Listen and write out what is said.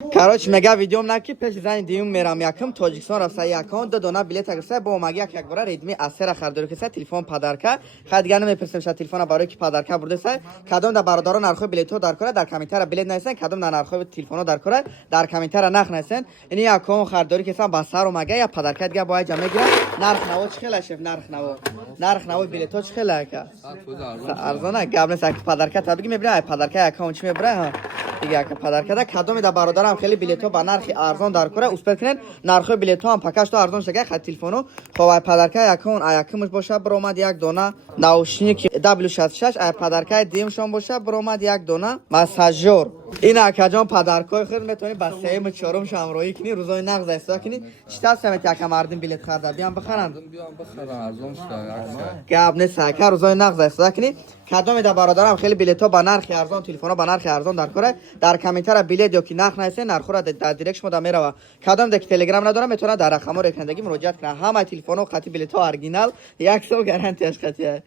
Короче, мега видеом наки пеш зани диюм мерам якам Тоҷикистон рафта якон до дона билет агрса бо омаги як бора Redmi A3 хардори киса телефон падарка хадгана мепрсем ша телефона барои ки падарка бурдеса кадом да бародарон нархои билето дар кора дар комментара билет найсен кадом да нархои телефоно дар кора дар комментара нах найсен ини якон хардори киса ба сар омага я падарка дига боя ҷамъ мегира нарх наво чхела шеф нарх наво билето чхела ка арзона габнеса падарка табиги мебира падарка якон чи мебира دیگه که پدر کرده کدومی در برادرم خیلی بلیط‌ها با نرخ ارزان در کره اوسپت کنن نرخ بلیط‌ها هم پکش تو ارزان شده خط تلفنو خب پدر که یکون یکمش باشه برآمد یک دونه ناوشنیک W66 پدر که دیم شون باشه برآمد یک دونه مساژور این اکجان پدر که خود میتونی با سیم چهارم شامرویی کنی روزای نقد است کنی چطور سمت یک مردم بلیط خرید بیام بخرن ارزان شده گاب نیست که روزای نقد است کنی کدومی در برادرم خیلی بلیط‌ها با نرخ ارزان تلفن‌ها با نرخ ارزان در کره در کامنتر بلیط یا کی نرخ نیست نرخ را در دایرکت شما میره کدام دک تلگرام نداره میتونه در رقم رکندگی مراجعه کنه همه تلفن و خط بلیط ها اورجینال 100 گارانتی اش خطیه